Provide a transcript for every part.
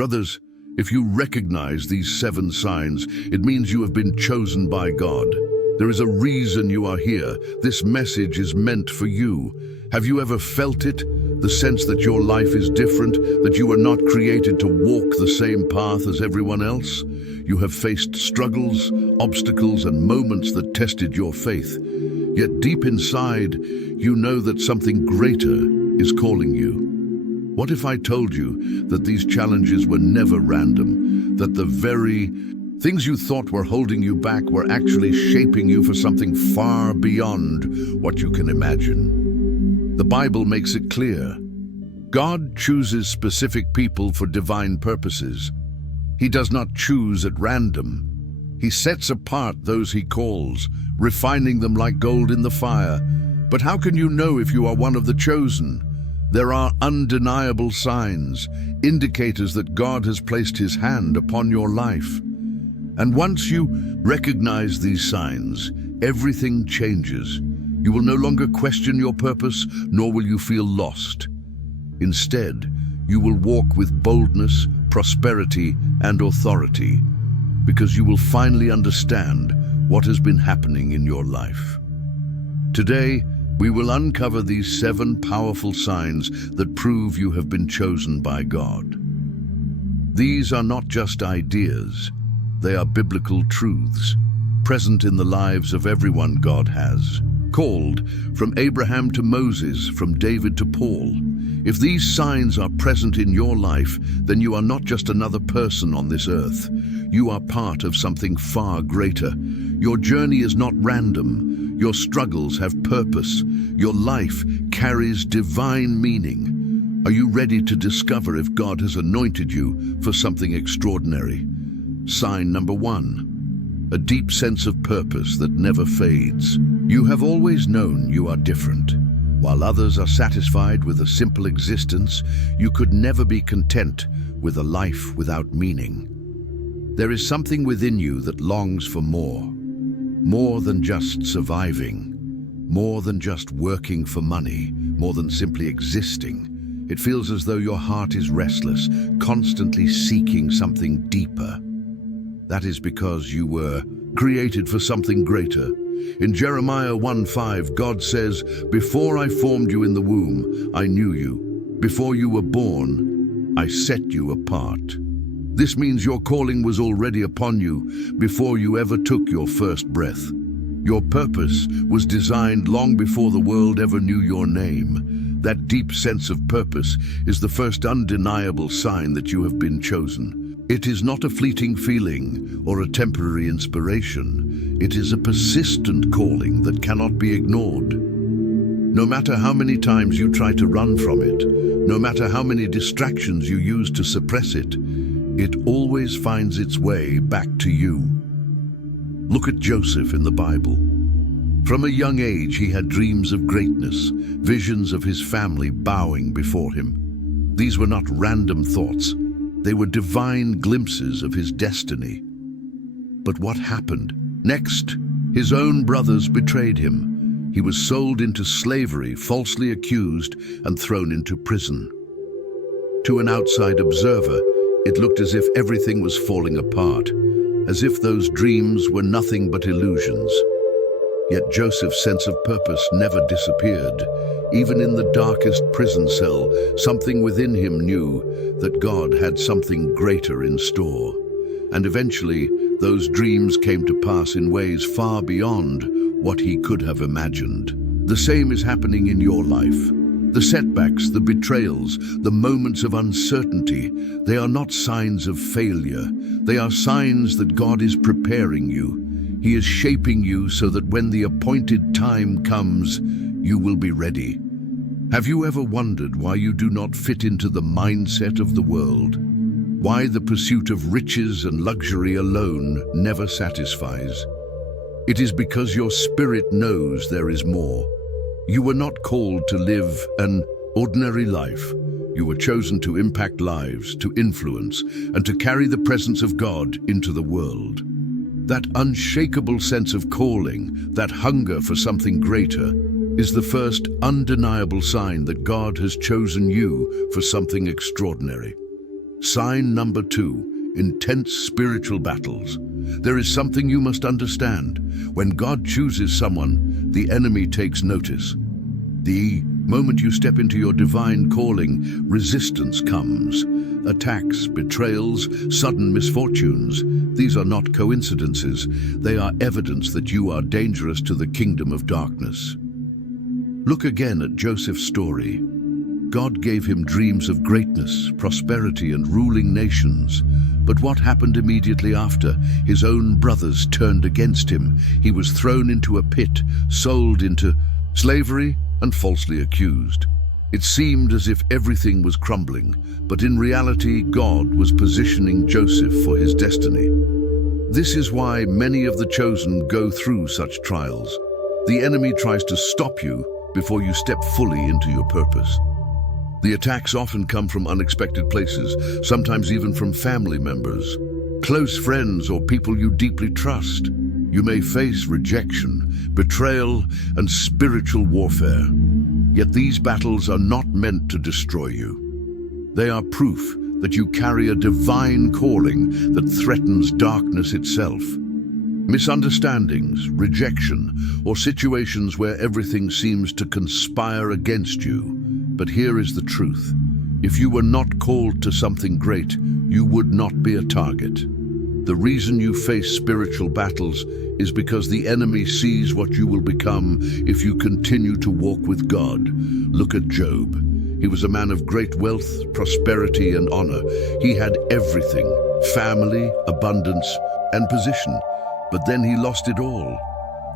Brothers, if you recognize these 7 signs, it means you have been chosen by God. There is a reason you are here. This message is meant for you. Have you ever felt it? The sense that your life is different, that you are not created to walk the same path as everyone else? You have faced struggles, obstacles, and moments that tested your faith. Yet deep inside, you know that something greater is calling you. What if I told you that these challenges were never random, that the very things you thought were holding you back were actually shaping you for something far beyond what you can imagine? The Bible makes it clear. God chooses specific people for divine purposes. He does not choose at random. He sets apart those he calls, refining them like gold in the fire. But how can you know if you are one of the chosen? There are undeniable signs, indicators that God has placed his hand upon your life. And once you recognize these signs, everything changes. You will no longer question your purpose, nor will you feel lost. Instead, you will walk with boldness, prosperity, and authority, because you will finally understand what has been happening in your life. Today, we will uncover these 7 powerful signs that prove you have been chosen by God. These are not just ideas, they are biblical truths, present in the lives of everyone God has called, from Abraham to Moses, from David to Paul. If these signs are present in your life, then you are not just another person on this earth. You are part of something far greater. Your journey is not random. Your struggles have purpose. Your life carries divine meaning. Are you ready to discover if God has anointed you for something extraordinary? Sign number 1, a deep sense of purpose that never fades. You have always known you are different. While others are satisfied with a simple existence, you could never be content with a life without meaning. There is something within you that longs for more than just surviving, more than just working for money, more than simply existing. It feels as though your heart is restless, constantly seeking something deeper. That is because you were created for something greater. In Jeremiah 1:5, God says, "Before I formed you in the womb, I knew you. Before you were born, I set you apart." This means your calling was already upon you before you ever took your first breath. Your purpose was designed long before the world ever knew your name. That deep sense of purpose is the first undeniable sign that you have been chosen. It is not a fleeting feeling or a temporary inspiration. It is a persistent calling that cannot be ignored. No matter how many times you try to run from it, no matter how many distractions you use to suppress it, it always finds its way back to you. Look at Joseph in the Bible. From a young age, he had dreams of greatness, visions of his family bowing before him. These were not random thoughts. They were divine glimpses of his destiny. But what happened? Next, his own brothers betrayed him. He was sold into slavery, falsely accused, and thrown into prison. To an outside observer, it looked as if everything was falling apart, as if those dreams were nothing but illusions. Yet Joseph's sense of purpose never disappeared. Even in the darkest prison cell, something within him knew that God had something greater in store. And eventually, those dreams came to pass in ways far beyond what he could have imagined. The same is happening in your life. The setbacks, the betrayals, the moments of uncertainty, they are not signs of failure. They are signs that God is preparing you. He is shaping you so that when the appointed time comes, you will be ready. Have you ever wondered why you do not fit into the mindset of the world? Why the pursuit of riches and luxury alone never satisfies? It is because your spirit knows there is more. You were not called to live an ordinary life. You were chosen to impact lives, to influence, and to carry the presence of God into the world. That unshakable sense of calling, that hunger for something greater, is the first undeniable sign that God has chosen you for something extraordinary. Sign number 2, intense spiritual battles. There is something you must understand. When God chooses someone, the enemy takes notice. The moment you step into your divine calling, resistance comes. Attacks, betrayals, sudden misfortunes. These are not coincidences. They are evidence that you are dangerous to the kingdom of darkness. Look again at Joseph's story. God gave him dreams of greatness, prosperity, and ruling nations. But what happened immediately after? His own brothers turned against him. He was thrown into a pit, sold into slavery, and falsely accused. It seemed as if everything was crumbling, but in reality, God was positioning Joseph for his destiny. This is why many of the chosen go through such trials. The enemy tries to stop you before you step fully into your purpose. The attacks often come from unexpected places, sometimes even from family members, close friends, or people you deeply trust. You may face rejection, betrayal, and spiritual warfare. Yet these battles are not meant to destroy you. They are proof that you carry a divine calling that threatens darkness itself. Misunderstandings, rejection, or situations where everything seems to conspire against you. But here is the truth. If you were not called to something great, you would not be a target. The reason you face spiritual battles is because the enemy sees what you will become if you continue to walk with God. Look at Job. He was a man of great wealth, prosperity, and honor. He had everything: family, abundance, and position. But then he lost it all.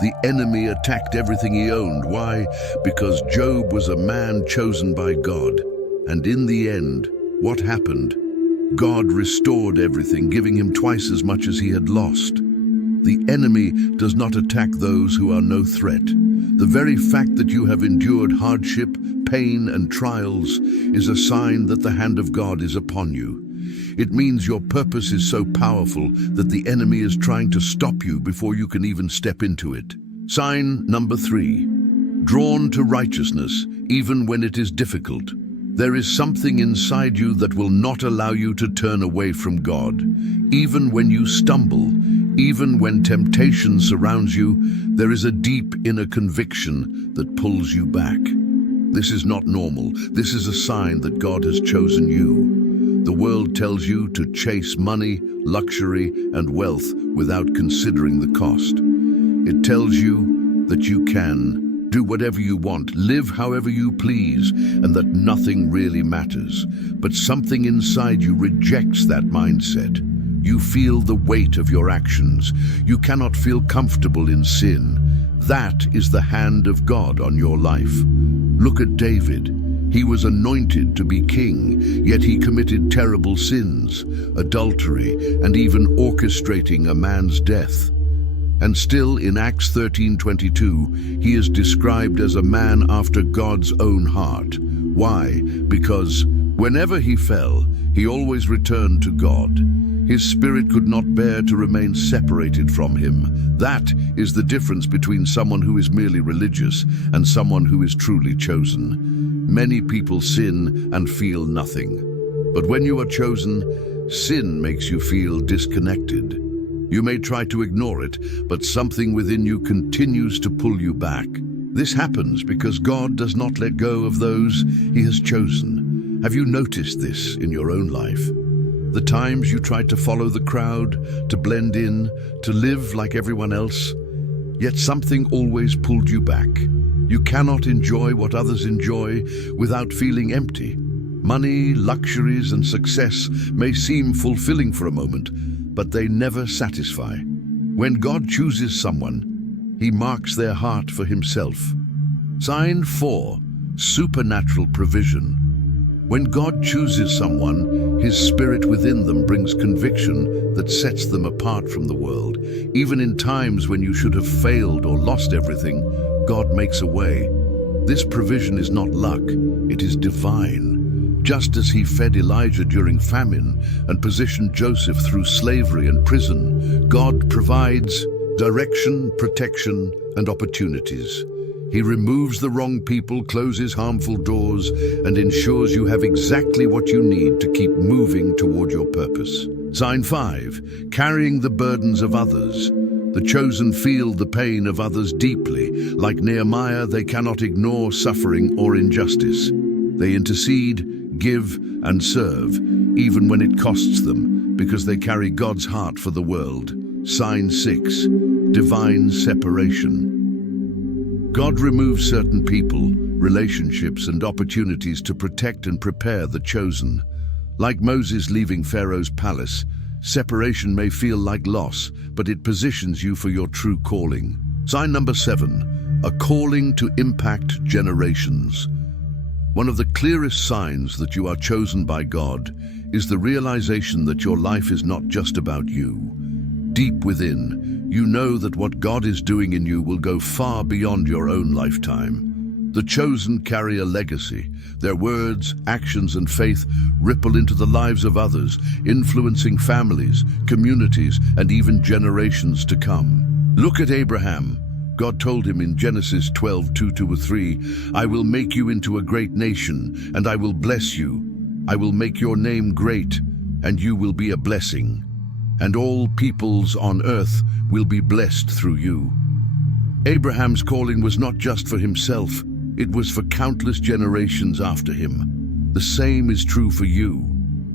The enemy attacked everything he owned. Why? Because Job was a man chosen by God. And in the end, what happened? God restored everything, giving him twice as much as he had lost. The enemy does not attack those who are no threat. The very fact that you have endured hardship, pain, and trials is a sign that the hand of God is upon you. It means your purpose is so powerful that the enemy is trying to stop you before you can even step into it. Sign number 3, drawn to righteousness, even when it is difficult. There is something inside you that will not allow you to turn away from God. Even when you stumble, even when temptation surrounds you, there is a deep inner conviction that pulls you back. This is not normal. This is a sign that God has chosen you. The world tells you to chase money, luxury, and wealth without considering the cost. It tells you that you can do whatever you want, live however you please, and that nothing really matters. But something inside you rejects that mindset. You feel the weight of your actions. You cannot feel comfortable in sin. That is the hand of God on your life. Look at David. He was anointed to be king, yet he committed terrible sins, adultery, and even orchestrating a man's death. And still, in Acts 13:22, he is described as a man after God's own heart. Why? Because whenever he fell, he always returned to God. His spirit could not bear to remain separated from him. That is the difference between someone who is merely religious and someone who is truly chosen. Many people sin and feel nothing. But when you are chosen, sin makes you feel disconnected. You may try to ignore it, but something within you continues to pull you back. This happens because God does not let go of those he has chosen. Have you noticed this in your own life? The times you tried to follow the crowd, to blend in, to live like everyone else, yet something always pulled you back. You cannot enjoy what others enjoy without feeling empty. Money, luxuries, and success may seem fulfilling for a moment, but they never satisfy. When God chooses someone, he marks their heart for himself. Sign 4, supernatural provision. When God chooses someone, his spirit within them brings conviction that sets them apart from the world. Even in times when you should have failed or lost everything, God makes a way. This provision is not luck, it is divine. Just as he fed Elijah during famine and positioned Joseph through slavery and prison, God provides direction, protection, and opportunities. He removes the wrong people, closes harmful doors, and ensures you have exactly what you need to keep moving toward your purpose. Sign 5, carrying the burdens of others. The chosen feel the pain of others deeply. Like Nehemiah, they cannot ignore suffering or injustice. They intercede, give, and serve, even when it costs them, because they carry God's heart for the world. Sign 6, divine separation. God removes certain people, relationships, and opportunities to protect and prepare the chosen. Like Moses leaving Pharaoh's palace, separation may feel like loss, but it positions you for your true calling. Sign number 7, a calling to impact generations. One of the clearest signs that you are chosen by God is the realization that your life is not just about you. Deep within, you know that what God is doing in you will go far beyond your own lifetime. The chosen carry a legacy. Their words, actions, and faith ripple into the lives of others, influencing families, communities, and even generations to come. Look at Abraham. God told him in Genesis 12:2-3, "I will make you into a great nation, and I will bless you. I will make your name great, and you will be a blessing. And all peoples on earth will be blessed through you." Abraham's calling was not just for himself, it was for countless generations after him. The same is true for you.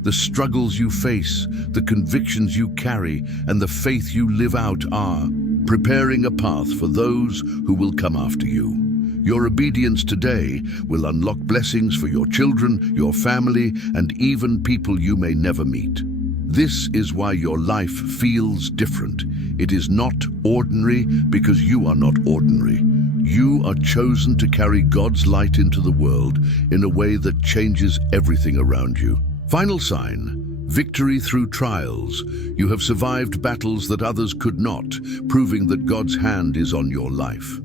The struggles you face, the convictions you carry, and the faith you live out are preparing a path for those who will come after you. Your obedience today will unlock blessings for your children, your family, and even people you may never meet. This is why your life feels different. It is not ordinary because you are not ordinary. You are chosen to carry God's light into the world in a way that changes everything around you. Final sign, victory through trials. You have survived battles that others could not, proving that God's hand is on your life.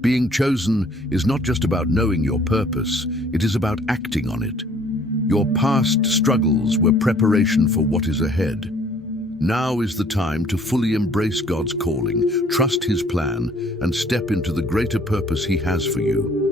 Being chosen is not just about knowing your purpose, it is about acting on it. Your past struggles were preparation for what is ahead. Now is the time to fully embrace God's calling, trust His plan, and step into the greater purpose He has for you.